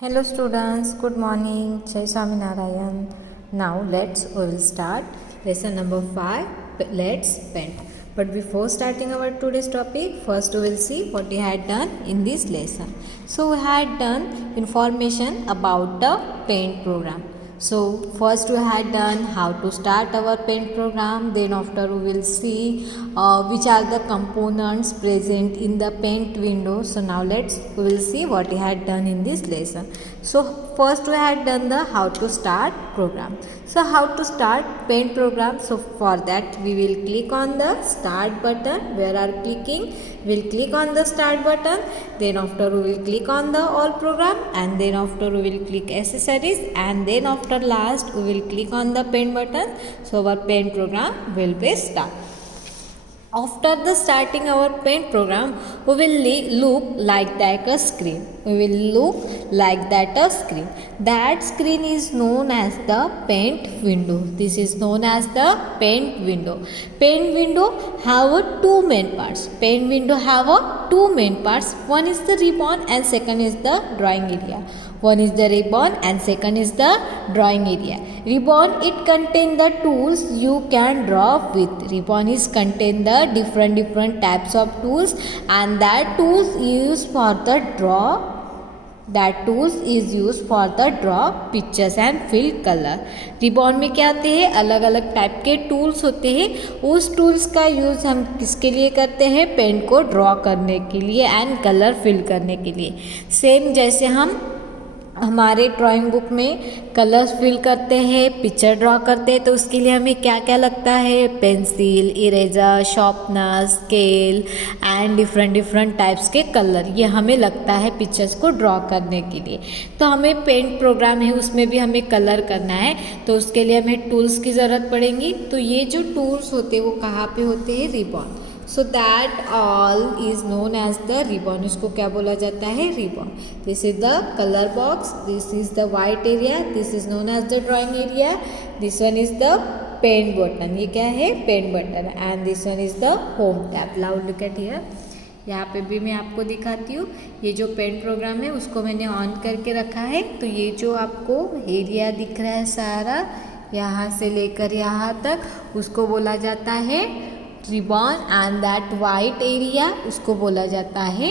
Hello students, good morning. Jai Swaminarayan. Now we will start lesson number 5. Let's paint. But before starting our today's topic, first we will see what we had done in this lesson. So we had done information about the paint program. So first we had done how to start our paint program, then after we will see which are the components present in the paint window. So now we will see what we had done in this lesson. So first we had done the how to start program. So how to start paint program. So for that we will click on the start button. Where are clicking? We will click on the start button, then after we will click on the all program, and then after we will click accessories, and then after last we will click on the paint button. So our paint program will be start. After the starting our paint program, we will look like that a screen. We will look like that a screen. That screen is known as the paint window. This is known as the paint window. Paint window have two main parts. Paint window have two main parts. One is the ribbon and second is the drawing area. One is the ribbon and second is the drawing area. Ribbon, it contains the tools you can draw with. Ribbon is contain the different types of tools, and that tools used for the draw. That tools is used for the draw pictures and fill color. Ribbon में क्या होते हैं, अलग अलग type के tools होते हैं. उस टूल्स का यूज़ हम किसके लिए करते हैं, पेन को ड्रॉ करने के लिए एंड कलर फिल करने के लिए. सेम जैसे हम हमारे ड्राइंग बुक में कलर्स फिल करते हैं, पिक्चर ड्रॉ करते हैं, तो उसके लिए हमें क्या क्या लगता है, pencil, eraser, sharpener, scale and different types के कलर. ये हमें लगता है पिक्चर्स को ड्रॉ करने के लिए. तो हमें पेंट प्रोग्राम है, उसमें भी हमें कलर करना है, तो उसके लिए हमें टूल्स की ज़रूरत पड़ेगी. तो ये जो टूल्स होते हैं वो कहाँ पे होते हैं, ribbon. So that all is known as the ribbon. इसको क्या बोला जाता है, ribbon. This is the colour box, this is the white area, this is known as the drawing area, this one is the paint button. ये क्या है, paint button. And this one is the home tab. Now look at here. यहाँ पे भी मैं आपको दिखाती हूँ. ये जो पेंट प्रोग्राम है उसको मैंने ऑन करके रखा है. तो ये जो आपको एरिया दिख रहा है सारा, यहाँ से लेकर यहाँ तक, उसको बोला जाता है ribbon. And that white area उसको बोला जाता है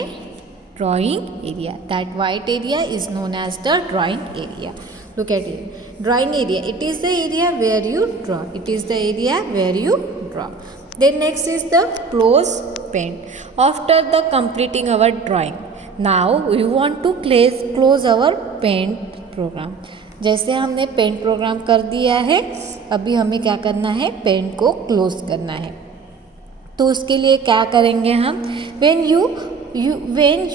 drawing area. That white area is known as the drawing area. Look at it. Drawing area. It is the area where you draw. It is the area where you draw. Then next is the close paint. After the completing our drawing, now we want to close our paint program. जैसे हमने paint programme कर दिया है, अभी हमें क्या करना है, पेंट को क्लोज करना है. तो उसके लिए क्या करेंगे हम, when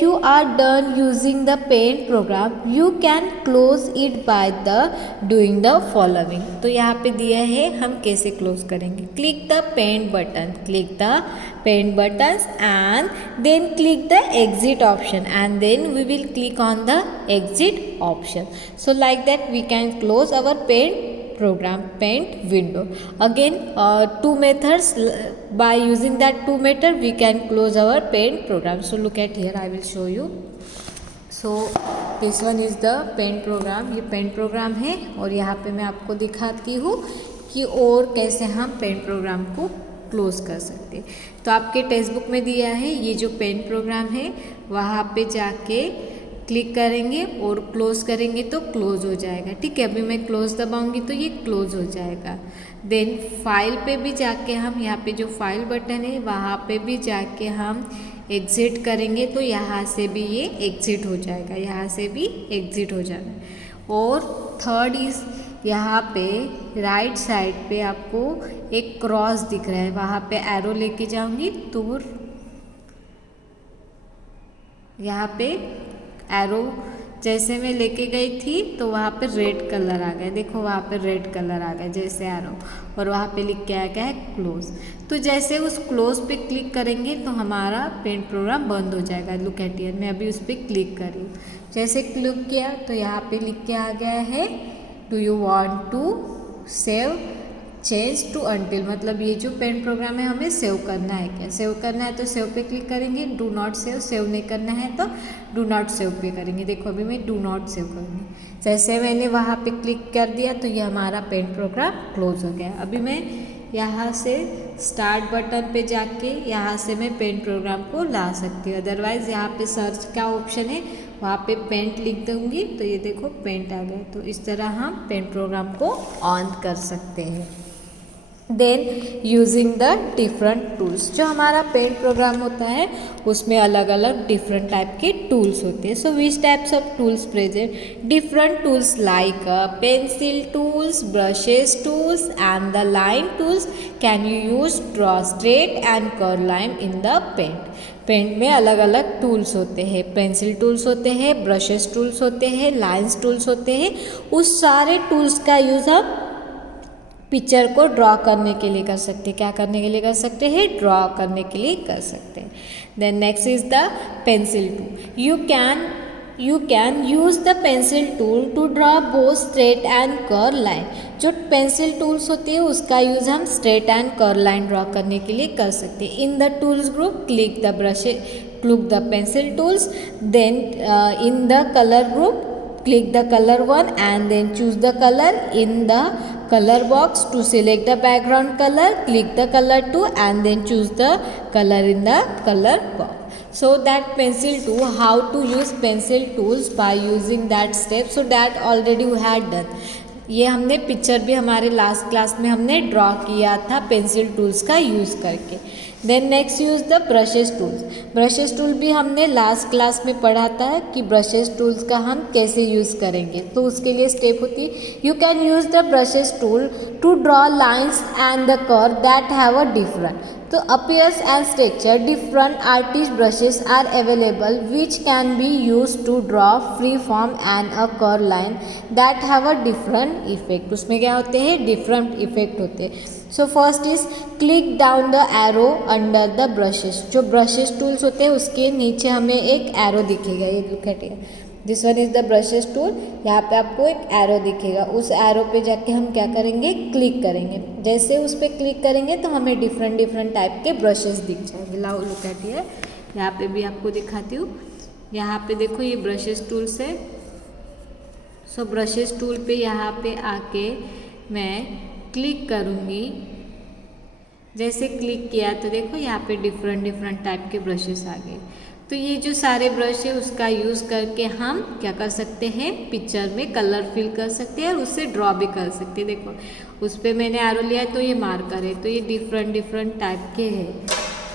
you are done using the paint program, you can close it by doing the following. तो यहाँ पे दिया है हम कैसे क्लोज करेंगे. Click the paint button, click the paint buttons and then click the exit option, and then we will click on the exit option. So like that we can close our paint program, paint window. Again two methods. By using that two method we can close our paint program. So look at here, I will show you. So this one is the paint program. ये paint programme है और यहाँ पे मैं आपको दिखाती हूँ कि और कैसे हम पेंट प्रोग्राम को क्लोज कर सकते हैं. तो आपके टेक्स्ट बुक में दिया है ये जो पेंट प्रोग्राम है, वहाँ पे जाके क्लिक करेंगे और क्लोज करेंगे तो क्लोज हो जाएगा. ठीक है, अभी मैं क्लोज दबाऊंगी तो ये क्लोज हो जाएगा. देन फाइल पे भी जाके हम, यहाँ पे जो फाइल बटन है वहाँ पे भी जाके हम एग्जिट करेंगे तो यहाँ से भी ये एग्जिट हो जाएगा, यहाँ से भी एग्जिट हो जाना. और थर्ड इज यहाँ पे राइट साइड पे आपको एक क्रॉस दिख रहा है, वहाँ पे एरो लेके जाऊंगी तो यहाँ पे एरो जैसे मैं लेके गई थी तो वहाँ पे रेड कलर आ गया. देखो वहाँ पे रेड कलर आ गया जैसे एरो, और वहाँ पे लिख के आ गया है क्लोज. तो जैसे उस क्लोज पे क्लिक करेंगे तो हमारा पेंट प्रोग्राम बंद हो जाएगा. लुक एट हियर, मैं अभी उस पर क्लिक कर रही हूँ. जैसे क्लिक किया तो यहाँ पे लिख के आ गया है, do you want to save change to untitled, मतलब ये जो पेंट प्रोग्राम है हमें सेव करना है। क्या सेव करना है तो सेव पे क्लिक करेंगे, डू नॉट सेव, सेव नहीं करना है तो डू नॉट सेव पे करेंगे। देखो अभी मैं डू नॉट सेव करूँगी, जैसे मैंने वहाँ पे क्लिक कर दिया तो ये हमारा पेंट प्रोग्राम क्लोज हो गया। अभी मैं यहाँ से स्टार्ट बटन पे जाके यहाँ से मैं पेंट प्रोग्राम को ला सकती हूँ, अदरवाइज़ यहाँ पे सर्च का ऑप्शन है, वहाँ पे पेंट लिख दूँगी तो ये देखो पेंट आ गया। तो इस तरह हम पेंट प्रोग्राम को ऑन कर सकते हैं। Then using the different tools, जो हमारा पेंट प्रोग्राम होता है उसमें अलग अलग डिफरेंट टाइप के टूल्स होते हैं। So which types of tools present, different tools like pencil tools, brushes tools and the line tools can you use draw straight and curve line in the paint. Paint में अलग अलग tools होते हैं, pencil tools होते हैं, brushes tools होते हैं, lines tools होते हैं। उस सारे टूल्स का यूज़ हम पिक्चर को ड्रॉ करने के लिए कर सकते हैं। क्या करने के लिए कर सकते हैं, ड्रॉ करने के लिए कर सकते हैं। Then next is the pencil tool, you can use the pencil tool to draw both straight and curve line. जो पेंसिल टूल्स होती है उसका यूज हम straight and curve line draw करने के लिए कर सकते हैं। In the tools group click the pencil tools, then in the colour group click the color one and then choose the color. In the color box to select the background color, click the color 2 and then choose the color in the color box. So that pencil tool, how to use pencil tools by using that step, so that already we had done. ये हमने picture भी हमारे last class में हमने draw किया था pencil tools का use करके। Then next use the brushes tools, brushes tool भी हमने लास्ट क्लास में पढ़ा था कि ब्रशेस टूल्स का हम कैसे यूज़ करेंगे। तो उसके लिए स्टेप होती है, you can use the brushes tool to draw lines and the curve that have a different, तो appears and structure different artist brushes are available which can be used to draw free form and a curve line that have a different effect। उसमें क्या होते हैं, different effect होते हैं। So first is click down the arrow under the brushes, जो brushes tools होते हैं उसके नीचे हमें एक एरो दिखेगा, ये look at here, this one is the brushes tool. यहाँ पे आपको एक एरो दिखेगा, उस एरो पे जाके हम क्या करेंगे, क्लिक करेंगे। जैसे उस पर क्लिक करेंगे तो हमें डिफरेंट टाइप के ब्रशेस दिख जाएंगे। लाओ लुक एट हियर, यहाँ पे भी आपको दिखाती हूँ। यहाँ पे देखो ये ब्रशेस टूल्स है। सो ब्रशेस टूल पे यहाँ पे आके मैं क्लिक करूँगी। जैसे क्लिक किया तो देखो यहाँ पे डिफरेंट टाइप के ब्रशेस आ गए। तो ये जो सारे ब्रश है उसका यूज़ करके हम क्या कर सकते हैं, पिक्चर में कलर फिल कर सकते हैं और उससे ड्रॉ भी कर सकते हैं। देखो उस पर मैंने एरो लिया है तो ये मार्कर है, तो ये डिफरेंट टाइप के हैं।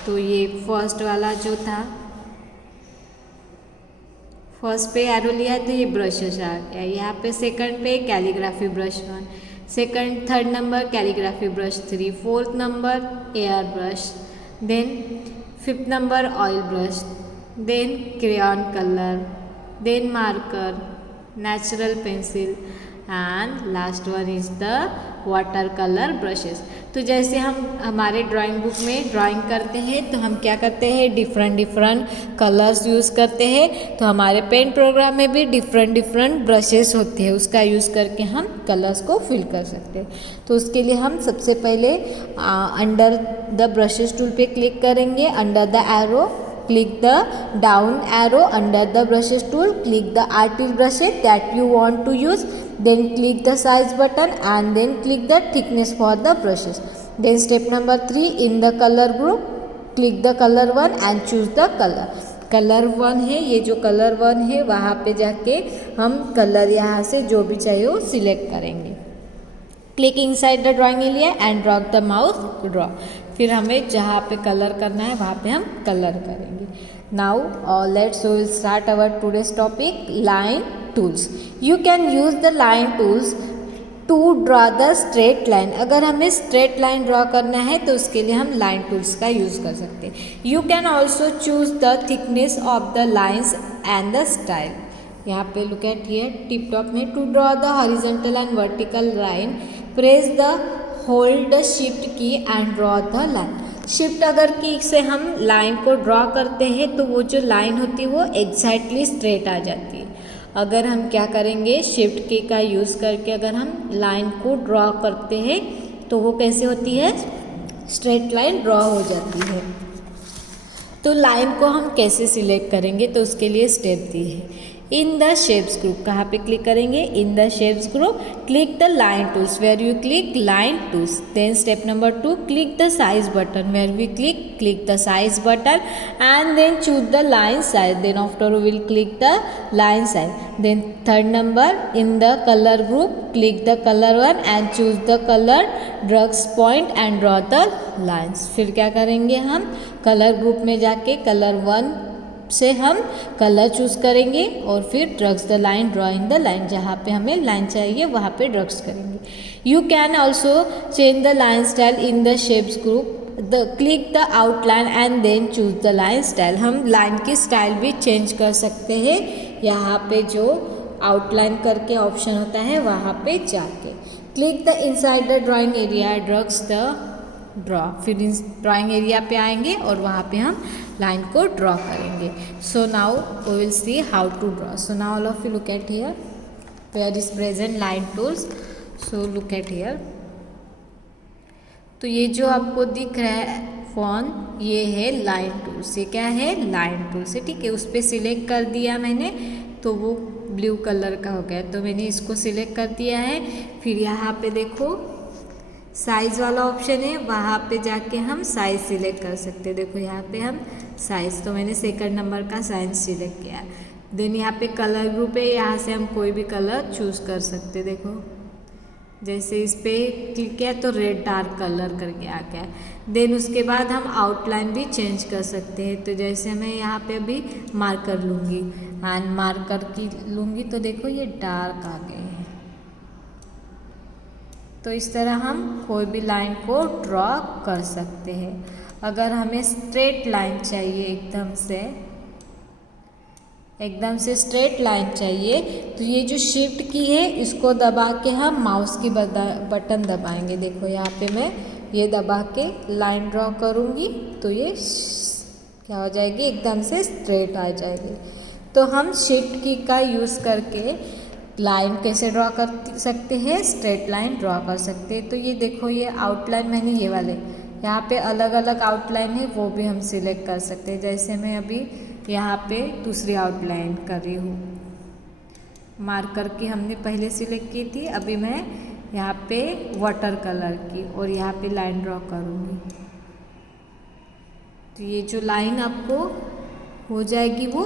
तो ये फर्स्ट वाला जो था, फर्स्ट पे एरो लिया है तो ये ब्रशेस आ गया। यहाँ पे सेकंड पे calligraphy brush 1, second third number calligraphy brush 3, fourth number air brush, then fifth number oil brush, then crayon color, then marker, natural pencil and last one is the water color brushes। तो जैसे हम हमारे drawing book में drawing करते हैं तो हम क्या करते हैं, डिफरेंट कलर्स यूज़ करते हैं। तो हमारे पेंट प्रोग्राम में भी डिफरेंट ब्रशेस होते हैं, उसका यूज़ करके हम कलर्स को फिल कर सकते हैं। तो उसके लिए हम सबसे पहले अंडर द ब्रशेस टूल पे क्लिक करेंगे, under the arrow click the down arrow under the brushes tool, click the artist brushes that you want to use, then click the size button and then click the thickness for the brushes। Then step number 3, in the color group click the color one and choose the color। Colour 1 है, ये जो colour 1 है वहाँ पे जाके हम colour यहाँ से जो भी चाहिए वो सिलेक्ट करेंगे। Click inside the drawing area and draw the mouse to draw, फिर हमें जहाँ पे कलर करना है वहाँ पे हम कलर करेंगे। Now let's will start our today's topic, line tools. You can use the line tools to draw the straight line. अगर हमें स्ट्रेट लाइन ड्रॉ करना है तो उसके लिए हम लाइन टूल्स का यूज़ कर सकते हैं। You can also choose the thickness of the lines and the style. यहाँ पे look at here, tip top में to draw the horizontal and vertical line press the hold the shift key and draw the line. Shift अगर key से हम line को draw करते हैं तो वो जो लाइन होती है वो एग्जैक्टली स्ट्रेट आ जाती है। अगर हम क्या करेंगे, शिफ्ट की का यूज़ करके अगर हम लाइन को ड्रॉ करते हैं तो वो कैसे होती है, स्ट्रेट लाइन ड्रॉ हो जाती है। तो लाइन को हम कैसे सिलेक्ट करेंगे, तो उसके लिए स्टेप दी है। इन द शेप्स ग्रुप, कहाँ पे क्लिक करेंगे, in the shapes group, click the line tools, where you click line tools. Then step number 2, click the size button, where we click the size button and then choose the line size, then after we will click the line size. Then third number, in the color group, click the color one and choose the color drugs point and draw the lines. फिर क्या करेंगे, हम colour group में जाके colour 1 से हम colour choose करेंगे और फिर drags the line, drawing the line, जहाँ पे हमें लाइन चाहिए वहाँ पे ड्रग्स करेंगे। You can also change the line style in the shapes group, click the outline and then choose the line style. हम लाइन की स्टाइल भी चेंज कर सकते हैं, यहाँ पे जो आउटलाइन करके ऑप्शन होता है वहाँ पे जाके। Click the inside the drawing area, drugs the draw, फिर इस ड्राइंग एरिया पे आएंगे और वहाँ पे हम लाइन को ड्रॉ करेंगे। So now we will see how to draw. So now all of you look at here, where is present line tools. So look at here, तो ये जो आपको दिख रहा है फोन, ये है लाइन टूल्स। ये क्या है, लाइन टूल्स है, ठीक है। उस पर सिलेक्ट कर दिया मैंने तो वो ब्लू कलर का हो गया, तो मैंने इसको सिलेक्ट कर दिया है। फिर यहाँ पे देखो साइज़ वाला ऑप्शन है, वहाँ पे जाके हम साइज़ सिलेक्ट कर सकते हैं। देखो यहाँ पे हम साइज़, तो मैंने सेकंड नंबर का साइज सिलेक्ट किया। देन यहाँ पे कलर ग्रुप है, यहाँ से हम कोई भी कलर चूज़ कर सकते। देखो जैसे इस पर क्लिक किया तो रेड डार्क कलर करके आ गया। देन उसके बाद हम आउटलाइन भी चेंज कर सकते हैं। तो जैसे मैं यहाँ पे अभी मार्कर लूँगी एंड मार्कर की लूँगी तो देखो ये डार्क आ गए हैं। तो इस तरह हम कोई भी लाइन को ड्रॉ कर सकते हैं। अगर हमें स्ट्रेट लाइन चाहिए, एकदम से स्ट्रेट लाइन चाहिए, तो ये जो शिफ्ट की है इसको दबा के हम माउस की बटन दबाएंगे। देखो यहाँ पे मैं ये दबा के लाइन ड्रॉ करूँगी तो ये क्या हो जाएगी, एकदम से स्ट्रेट आ जाएगी। तो हम शिफ्ट की का यूज़ करके लाइन कैसे ड्रॉ कर सकते हैं, स्ट्रेट लाइन ड्रॉ कर सकते हैं। तो ये देखो ये आउटलाइन मैंने ये वाले यहाँ पे अलग अलग आउटलाइन है, वो भी हम सिलेक्ट कर सकते हैं। जैसे मैं अभी यहाँ पे दूसरी आउटलाइन कर रही हूँ, मार्कर की हमने पहले सिलेक्ट की थी, अभी मैं यहाँ पे वाटर कलर की और यहाँ पे लाइन ड्रॉ करूँगी। तो ये जो लाइन आपको हो जाएगी वो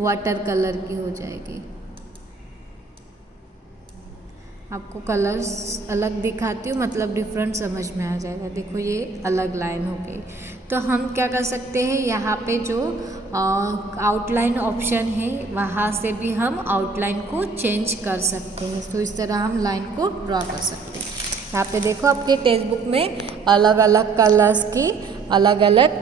वाटर कलर की हो जाएगी। आपको कलर्स अलग दिखाती हूँ, मतलब डिफरेंट समझ में आ जाएगा। देखो ये अलग लाइन हो गई। तो हम क्या कर सकते हैं, यहाँ पे जो आउटलाइन ऑप्शन है वहाँ से भी हम आउटलाइन को चेंज कर सकते हैं। तो इस तरह हम लाइन को ड्रॉ कर सकते हैं। यहाँ पे देखो आपके टेक्स्ट बुक में अलग अलग कलर्स की अलग अलग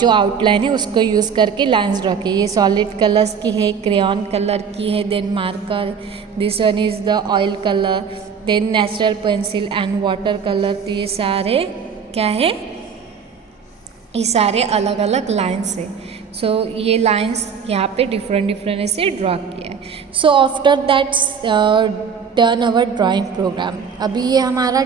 जो आउटलाइन है उसको यूज़ करके लाइंस ड्रॉ की। ये सॉलिड कलर्स की है, क्रेयॉन कलर की है, then marker, this one is the oil colour, then natural pencil and water colour. तो ये सारे क्या है, ये सारे अलग अलग लाइन्स है। सो ये लाइन्स यहाँ पे डिफरेंट ऐसे ड्रॉ किया है। So after that done our drawing program. अभी ये हमारा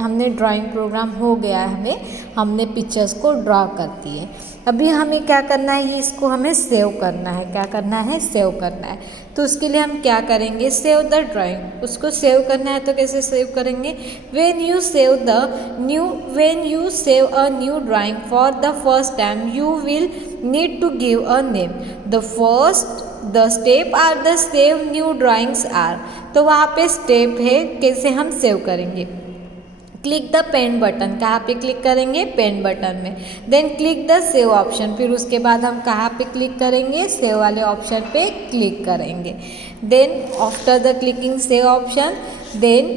हमने ड्राइंग प्रोग्राम हो गया है, हमने पिक्चर्स को ड्रॉ कर दी है। अभी हमें क्या करना है, इसको हमें सेव करना है। क्या करना है, सेव करना है। तो उसके लिए हम क्या करेंगे, सेव द ड्राइंग। उसको सेव करना है तो कैसे सेव करेंगे, when you save a new drawing for the first time you will need to give a name. The step are the save new drawings are. तो वहाँ पे स्टेप है कैसे हम सेव करेंगे। क्लिक द पेन बटन, कहाँ पे click करेंगे, पेन बटन में। Then click the save option, फिर उसके बाद हम कहाँ पे क्लिक करेंगे, सेव वाले ऑप्शन पे क्लिक करेंगे। Then after the clicking save option, then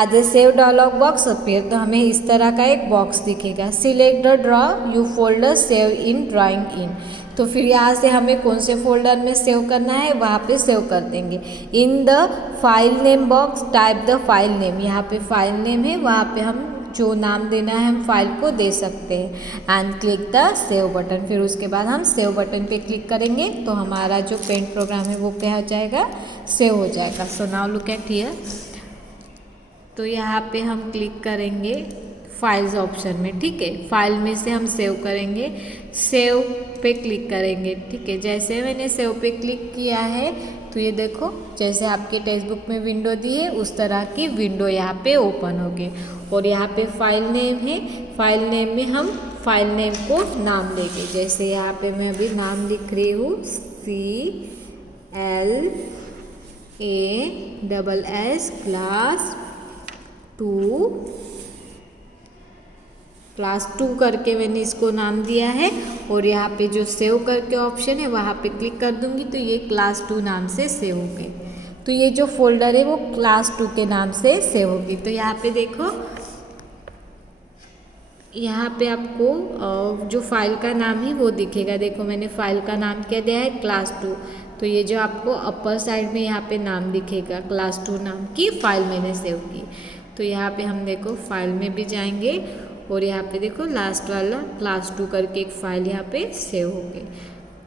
as a save dialog box appear. तो हमें इस तरह का एक बॉक्स दिखेगा, select the draw you folder save in drawing in. तो फिर यहाँ से हमें कौन से फोल्डर में सेव करना है वहाँ पे सेव कर देंगे। In the file name box type the file name, यहाँ पे फाइल नेम है, वहाँ पे हम जो नाम देना है हम फाइल को दे सकते हैं। And click the save button, फिर उसके बाद हम सेव बटन पे क्लिक करेंगे तो हमारा जो पेंट प्रोग्राम है वो क्या हो जाएगा, सेव हो जाएगा। So now look at here, तो यहाँ पे हम क्लिक करेंगे फाइल्स ऑप्शन में, ठीक है। फाइल में से हम सेव करेंगे, सेव पे क्लिक करेंगे, ठीक है। जैसे मैंने सेव पे क्लिक किया है तो ये देखो जैसे आपके टेक्स्ट बुक में विंडो दी है उस तरह की विंडो यहाँ पे ओपन होगी। और यहाँ पे फाइल नेम है, फाइल नेम में हम फाइल नेम को नाम देंगे। जैसे यहाँ पे मैं अभी नाम लिख रही हूँ CLASS क्लास 2 करके मैंने इसको नाम दिया है। और यहाँ पे जो सेव करके ऑप्शन है वहाँ पे क्लिक कर दूंगी तो ये क्लास 2 नाम से सेव हो गई। तो ये जो फोल्डर है वो क्लास 2 के नाम से सेव होगी। तो यहाँ पे देखो, यहाँ पे आपको जो फाइल का नाम है वो दिखेगा। देखो मैंने फाइल का नाम क्या दिया है, क्लास 2। तो ये जो आपको अपर साइड में यहाँ पे नाम दिखेगा, क्लास 2 नाम की फाइल मैंने सेव की। तो यहाँ पे हम देखो फाइल में भी जाएंगे और यहाँ पे देखो लास्ट वाला क्लास 2 करके एक फाइल यहाँ पे सेव हो गई।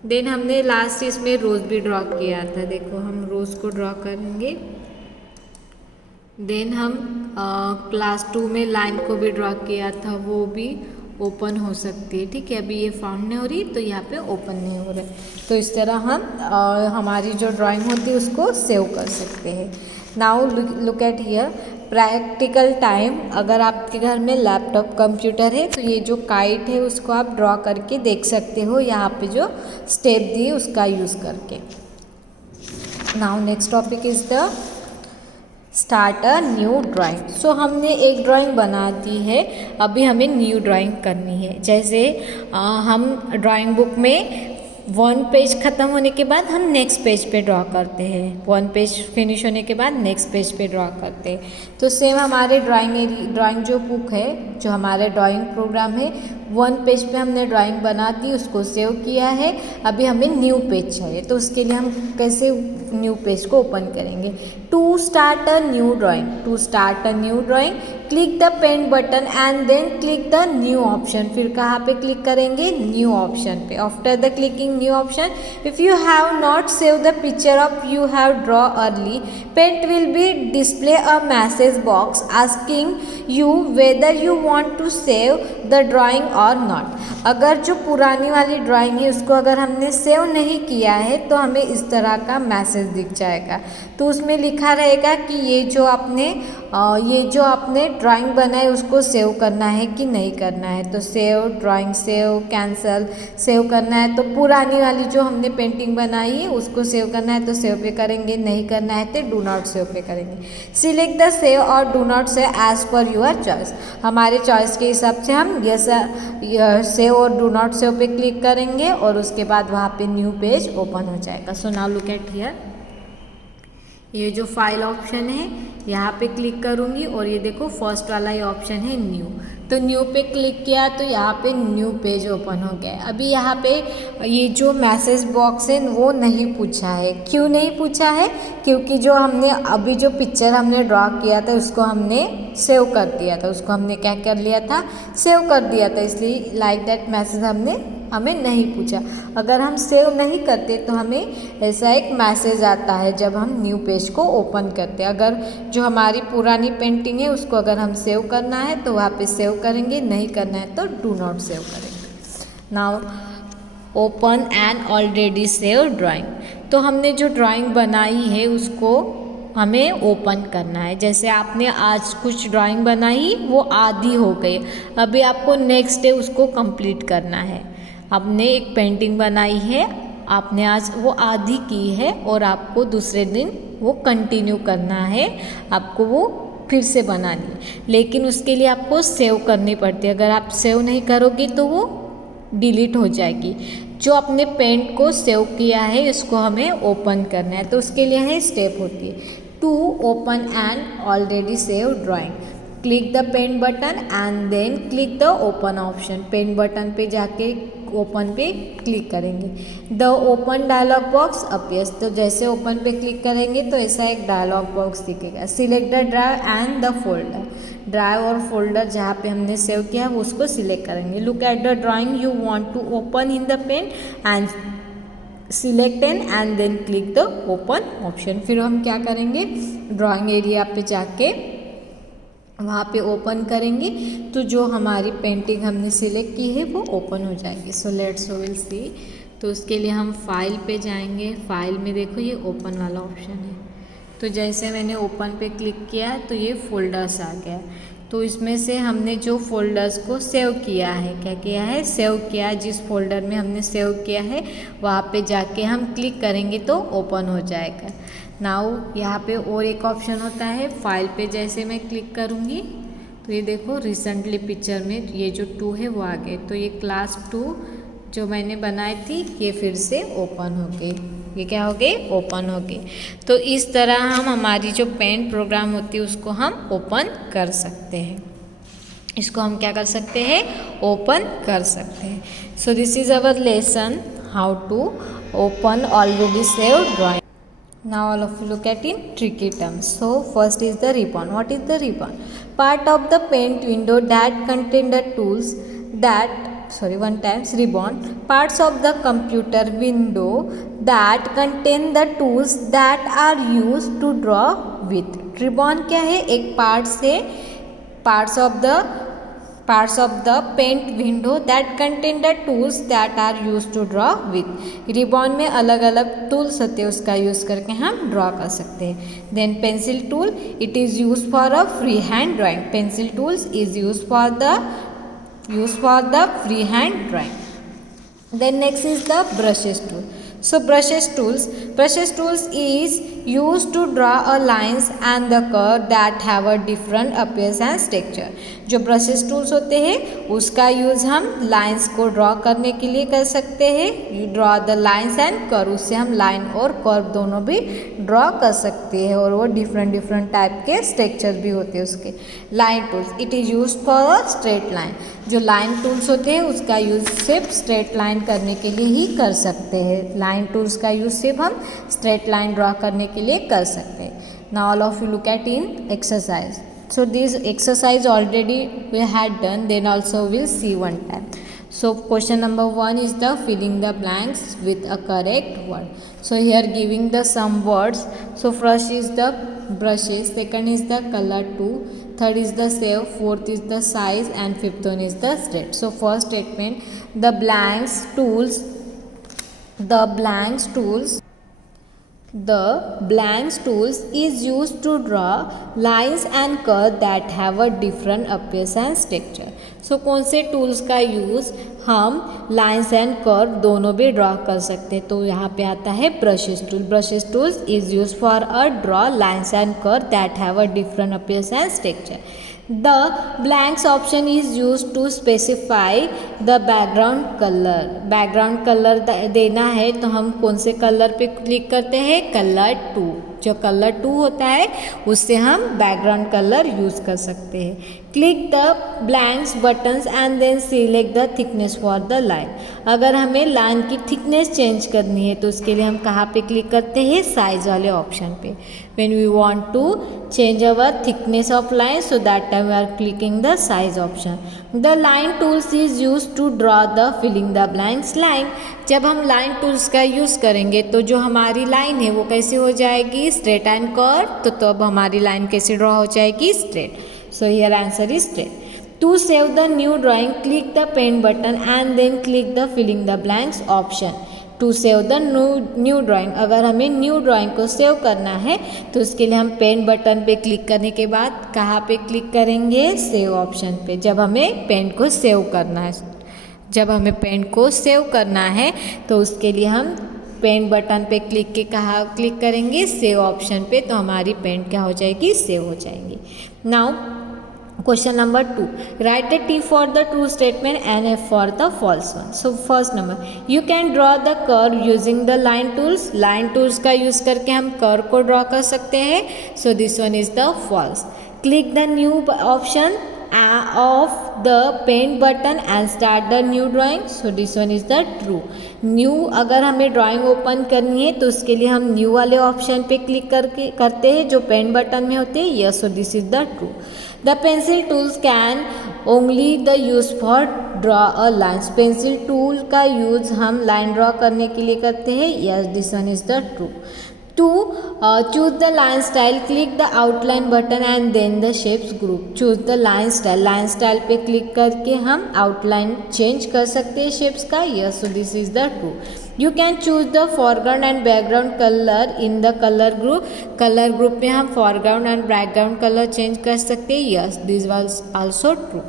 देन हमने लास्ट इसमें रोज भी ड्रॉ किया था, देखो हम रोज को ड्रॉ करेंगे। देन हम क्लास 2 में लाइन को भी ड्रॉ किया था, वो भी ओपन हो सकती है, ठीक है। अभी ये फाउंड नहीं हो रही तो यहाँ पे ओपन नहीं हो रहा है। तो इस तरह हम हमारी जो ड्राइंग होती है उसको सेव कर सकते हैं। Now look at here practical time. अगर आपके घर में लैपटॉप कंप्यूटर है तो ये जो काइट है उसको आप ड्रॉ करके देख सकते हो, यहाँ पे जो स्टेप दिए उसका यूज़ करके। Now next topic is the start a new drawing. So हमने एक ड्राइंग बना दी है, अभी हमें न्यू ड्राइंग करनी है। जैसे हम ड्राइंग बुक में 1 पेज ख़त्म होने के बाद हम नेक्स्ट पेज पे ड्रॉ करते हैं, 1 पेज फिनिश होने के बाद नेक्स्ट पेज पे ड्रॉ करते हैं। तो सेम हमारे ड्राइंग जो बुक है, जो हमारे ड्राइंग प्रोग्राम है, 1 पेज पे हमने ड्राइंग बना दी, उसको सेव किया है। अभी हमें न्यू पेज चाहिए, तो उसके लिए हम कैसे न्यू पेज को ओपन करेंगे। To start a new drawing click the pen button and then click the new option. फिर कहाँ पे क्लिक करेंगे, न्यू ऑप्शन पे। After the clicking new option, if you have not save the picture of you have draw early, paint will be display a message box asking you whether you want to save the drawing और not. अगर जो पुरानी वाली drawing है उसको अगर हमने save नहीं किया है तो हमें इस तरह का मैसेज दिख जाएगा। तो उसमें लिखा रहेगा कि ये जो आपने ड्राइंग बनाई उसको सेव करना है कि नहीं करना है। तो save, drawing save, cancel, save करना है तो पुरानी वाली जो हमने पेंटिंग बनाई है उसको सेव करना है तो सेव पे करेंगे, नहीं करना है तो डू नॉट सेव पे करेंगे। सिलेक्ट द सेव और do not save as per your choice. हमारे चॉइस के हिसाब से हम सेव और डू नॉट सेव पे क्लिक करेंगे और उसके बाद वहाँ पे न्यू पेज ओपन हो जाएगा। So now look at here, ये जो फाइल ऑप्शन है यहाँ पे क्लिक करूँगी और ये देखो फर्स्ट वाला ये ऑप्शन है न्यू। तो न्यू पे क्लिक किया तो यहाँ पे न्यू पेज ओपन हो गया। अभी यहाँ पे ये जो मैसेज बॉक्स है वो नहीं पूछा है। क्यों नहीं पूछा है? क्योंकि जो हमने अभी जो पिक्चर हमने ड्रॉ किया था उसको हमने सेव कर दिया था, उसको हमने क्या कर लिया था, सेव कर दिया था। इसलिए लाइक दैट मैसेज हमें नहीं पूछा। अगर हम सेव नहीं करते तो हमें ऐसा एक मैसेज आता है जब हम न्यू पेज को ओपन करते हैं। अगर जो हमारी पुरानी पेंटिंग है उसको अगर हम सेव करना है तो वहाँ पे सेव करेंगे, नहीं करना है तो डू नॉट सेव करेंगे। Now open an already save drawing. तो हमने जो ड्राइंग बनाई है उसको हमें ओपन करना है। जैसे आपने आज कुछ ड्राइंग बनाई, वो आधी हो गई, अभी आपको नेक्स्ट डे उसको कंप्लीट करना है। आपने एक पेंटिंग बनाई है, आपने आज वो आधी की है और आपको दूसरे दिन वो कंटिन्यू करना है, आपको वो फिर से बनानी है। लेकिन उसके लिए आपको सेव करनी पड़ती है। अगर आप सेव नहीं करोगे तो वो डिलीट हो जाएगी। जो अपने पेंट को सेव किया है इसको हमें ओपन करना है, तो उसके लिए है स्टेप होती है to open an already save drawing. Click the pen button and then click the open option. Pen button पे जाके ओपन पे क्लिक करेंगे। The open dialog box appears. तो जैसे ओपन पे क्लिक करेंगे तो ऐसा एक डायलॉग बॉक्स दिखेगा। Select the drive and the folder. Drive और फोल्डर जहाँ पे हमने सेव किया है उसको सिलेक्ट करेंगे। Look at the drawing you want to open in the pen and select and then click the open option. फिर हम क्या करेंगे, ड्राइंग एरिया पे जाके वहाँ पे ओपन करेंगे तो जो हमारी पेंटिंग हमने सिलेक्ट की है वो ओपन हो जाएगी। So let's will see. तो उसके लिए हम फाइल पे जाएंगे। फाइल में देखो ये ओपन वाला ऑप्शन है। तो जैसे मैंने ओपन पे क्लिक किया तो ये फोल्डर्स आ गया। तो इसमें से हमने जो फोल्डर्स को सेव किया है, क्या किया है, सेव किया, जिस फोल्डर में हमने सेव किया है वहाँ पे जाके हम क्लिक करेंगे तो ओपन हो जाएगा। नाउ यहाँ पे और एक ऑप्शन होता है, फाइल पे जैसे मैं क्लिक करूँगी तो ये देखो रिसेंटली पिक्चर में ये जो 2 है वो आ गए। तो ये क्लास 2 जो मैंने बनाई थी ये फिर से ओपन हो गई। ये क्या हो गए, ओपन हो गए। तो इस तरह हम हमारी जो पेंट प्रोग्राम होती है उसको हम ओपन कर सकते हैं। इसको हम क्या कर सकते हैं, ओपन कर सकते हैं। So this is our lesson how to open already saved drawing. Now all of you look at in tricky terms. So first is the ribbon. What is the ribbon? Part of the paint window that contain the tools that one times ribbon. Parts of the computer window that contain the tools that are used to draw with. Ribbon क्या है, एक part से parts of the paint window that contain the tools that are used to draw with. Ribbon में अलग अलग tools होते हैं, उसका यूज़ करके हम ड्रॉ कर सकते हैं। Then pencil tool, it is use for a free hand drawing. Pencil tools is use for the free hand drawing. Then next is the brushes tool. So brushes tools is used to draw a lines and the curve that have a different appearance and texture. जो brushes tools होते हैं उसका use हम lines को draw करने के लिए कर सकते हैं। You draw the lines and curve, उससे हम लाइन और कर्व दोनों भी ड्रॉ कर सकते हैं और वो डिफरेंट टाइप के स्ट्रक्चर भी होते हैं उसके। Line tools, it is use for a straight line. जो लाइन टूल्स होते हैं उसका यूज़ सिर्फ स्ट्रेट लाइन करने के लिए ही कर सकते हैं। लाइन टूल्स का यूज़ सिर्फ हम स्ट्रेट लाइन ड्रॉ करने के लिए कर सकते हैं। Now all of you look eight in exercise. So this exercise already we had done, then also we'll see one time. So question number 1 is the filling the blanks with a correct word. So here giving the some words. So first is the brushes, second is the color 2, third is the save, fourth is the size and fifth one is the straight. So first statement, the blanks tools is used to draw lines and curves that have a different appearance and texture. So कौन से tools का use हम lines and curve दोनों भी draw कर सकते हैं। तो यहाँ पे आता है brushes tool. Brushes tools is use for a draw lines and curve that have a different appearance and texture. The blanks option is used to specify the background color. background color देना है तो हम कौन से colour पे click करते हैं, colour 2। जो कलर 2 होता है उससे हम बैकग्राउंड कलर यूज़ कर सकते हैं। Click the blanks buttons and then select the thickness for the line. अगर हमें लाइन की थिकनेस चेंज करनी है तो उसके लिए हम कहाँ पे क्लिक करते हैं, साइज वाले ऑप्शन पे। When we want to change our thickness of line, so that time we are clicking the size option. The line tools is used to draw the filling the blanks line. जब हम line tools का use करेंगे तो जो हमारी line है वो कैसे हो जाएगी, स्ट्रेट एंड कर्व। तो अब हमारी लाइन कैसे ड्रॉ हो जाएगी, straight. So here answer is straight. To save the new drawing click the pen button and then click the filling the blanks option to save the new drawing. अगर हमें new drawing को save करना है तो उसके लिए हम pen button पे क्लिक करने के बाद कहाँ पे क्लिक करेंगे, सेव ऑप्शन पे। जब हमें पेन को सेव करना है तो उसके लिए हम पेन बटन पे क्लिक करेंगे, सेव ऑप्शन पे। तो हमारी पेन क्या हो जाएगी, सेव हो जाएंगी। Now Question number 2. Write a T for the true statement and F for the false one. So first number, you can draw the curve using the line tools. Line tools का use करके हम curve को draw कर सकते हैं. So this one is the false. Click the new option of the paint button and start the new drawing. So this one is the true. New अगर हमें drawing open करनी है तो उसके लिए हम न्यू वाले ऑप्शन पे क्लिक करते हैं जो पेन बटन में होते हैं। Yes, so this is the true. The pencil tools can only the use for draw a lines. Pencil tool का यूज़ हम लाइन ड्रॉ करने के लिए करते हैं। Yes, this one is the true. To choose the line style, click the outline button and then the shapes group. Choose the line style. line style पे click करके हम outline change कर सकते हैं shapes का. Yes, so this is the true. You can choose the foreground and background color in the color group. color group में हम foreground and background color change कर सकते हैं. Yes, this was also true.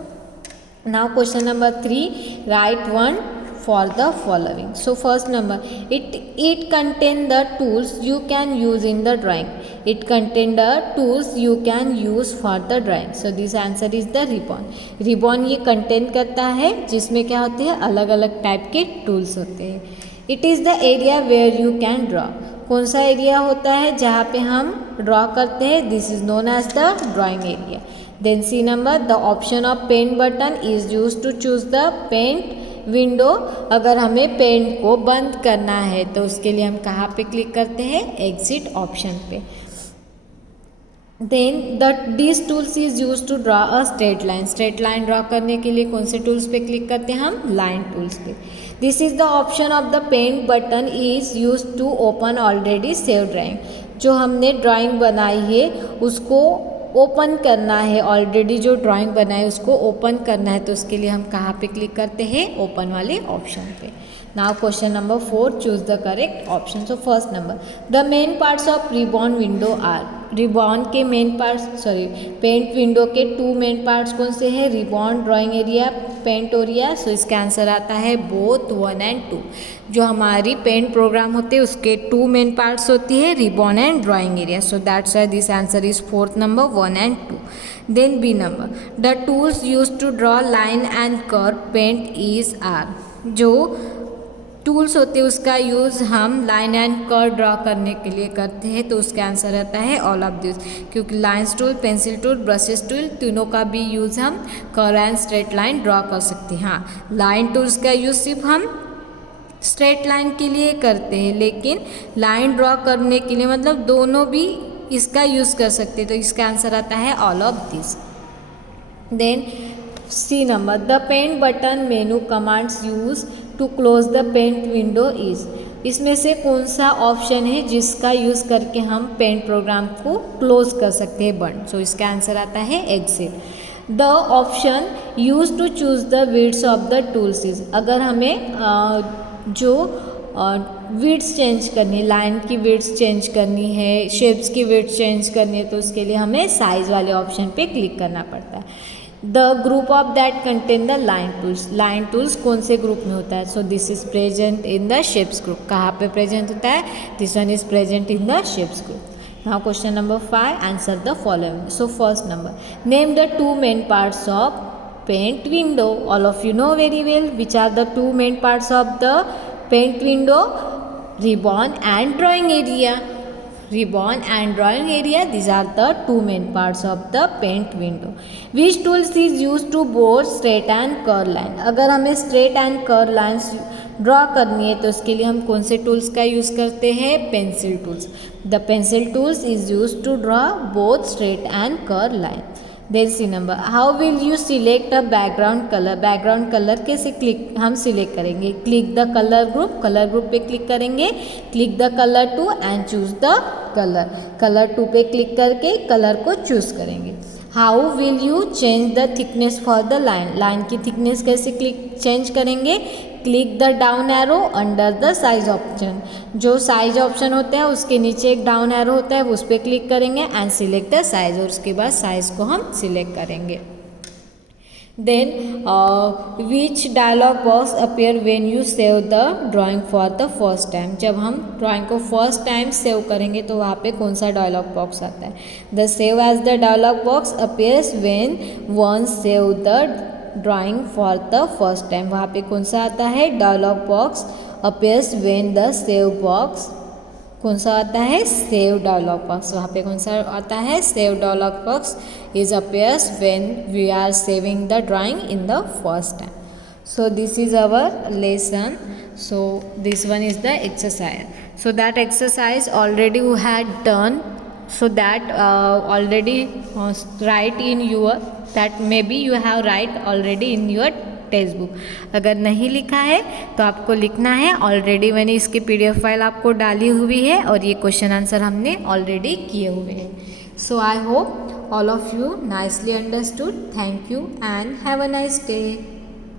Now question number 3, write one for the following. So first number, it contain the tools you can use in the drawing. It contain the tools you can use for the drawing. So this answer is the ribbon. ribbon ये contain करता है जिसमें क्या होते हैं, अलग अलग type के टूल्स होते हैं. It is the area where you can draw. कौन सा एरिया होता है जहाँ पे हम ड्रॉ करते हैं? This is known as the drawing area. Then C number, the option of paint button is use to choose the paint window. अगर हमें पेंट को बंद करना है तो उसके लिए हम कहाँ पे क्लिक करते हैं? एग्जिट ऑप्शन पे. Then this tools is use to draw a straight line. Straight line draw करने के लिए कौन से टूल्स पे क्लिक करते हैं हम? लाइन टूल्स पे. This is the option of the paint button is use to open already save drawing. जो हमने ड्राइंग बनाई है उसको ओपन करना है, ऑलरेडी जो ड्राइंग बनाई उसको ओपन करना है तो उसके लिए हम कहाँ पे क्लिक करते हैं? ओपन वाले ऑप्शन पे. Now question number 4, choose the correct option. So first number, the main parts of ribbon window are. Ribbon के मेन पार्ट्स पेंट विंडो के 2 मेन पार्ट्स कौन से हैं? Ribbon, drawing area, paint area. So इसका answer आता है both 1 and 2. जो हमारी पेंट प्रोग्राम होते हैं उसके 2 मेन पार्ट्स होती है, ribbon and drawing area. So that's why this answer is 4th number 1 and 2. Then B number, the tools use to draw line and curve paint is are. जो tools होते हैं उसका use हम line and curve draw करने के लिए करते हैं तो उसका आंसर आता है ऑल ऑफ दिस. क्योंकि lines tool, pencil tool, brushes tool तीनों का भी यूज़ हम curve and straight line draw कर सकते हैं. हाँ, लाइन टूल्स का यूज़ सिर्फ हम स्ट्रेट लाइन के लिए करते हैं, लेकिन लाइन ड्रॉ करने के लिए मतलब दोनों भी इसका यूज़ कर सकते हैं तो इसका आंसर आता है all of this. Then C number, the paint button menu commands use to close the paint window is. इसमें से कौन सा ऑप्शन है जिसका यूज़ करके हम पेंट प्रोग्राम को क्लोज कर सकते हैं, बंद. सो इसका आंसर आता है exit. The option use to choose the width of the tools is. अगर हमें जो विड्थ चेंज करनी है, लाइन की विड्थ चेंज करनी है, शेप्स की विड्थ चेंज करनी है तो उसके लिए हमें साइज वाले ऑप्शन पे क्लिक करना पड़ता है. The group of that contain the line tools. Line tools कौन से ग्रुप में होता है? सो this is present in the shapes group. कहाँ पे प्रेजेंट होता है? This one is present in the shapes group. Now question number 5, answer the following. So first number, name the 2 main parts of paint window. All of you know very well which are the 2 main parts of the paint window: ribbon and drawing area. Ribbon and drawing area, these are the 2 main parts of the paint window. Which tools is used to bore straight and curve line? अगर हमें straight and curve lines draw करनी है तो उसके लिए हम कौन से टूल्स का यूज़ करते हैं? Pencil tools. The pencil tools is use to draw both straight and curve line. Then C number, how will you select a background colour. Background colour कैसे क्लिक हम सिलेक्ट करेंगे? Click the colour group. Colour group पे click करेंगे, click the colour 2 and choose the colour. Colour 2 पे click करके colour को choose करेंगे. How will you change the thickness for the line. Line की थिकनेस कैसे क्लिक चेंज करेंगे? Click the down arrow under the size option. जो size option होता है उसके नीचे एक डाउन एरो होता है, उस पर क्लिक करेंगे एंड सिलेक्ट द साइज, और उसके बाद साइज को हम सिलेक्ट करेंगे. Then which dialog box appear when you save the drawing for the first time. जब हम ड्राइंग को फर्स्ट टाइम सेव करेंगे तो वहाँ पे कौन सा डायलॉग बॉक्स आता है? The save as the dialog box appears when one save the drawing for the first time. वहाँ पे कौन सा आता है? Dialog box appears when the save box. कौन सा आता है? Save dialog box. वहाँ पे कौन सा आता है? Save dialog box is appears when we are saving the drawing in the first time. So this is our lesson. So this one is the exercise. So that exercise already you had done. So that already write in your, that maybe you have write already in your text book. अगर नहीं लिखा है तो आपको लिखना है। Already मैंने इसकी PDF फाइल आपको डाली हुई है और ये क्वेश्चन आंसर हमने ऑलरेडी किए हुए हैं। So I hope all of you nicely understood. Thank you and have a nice day.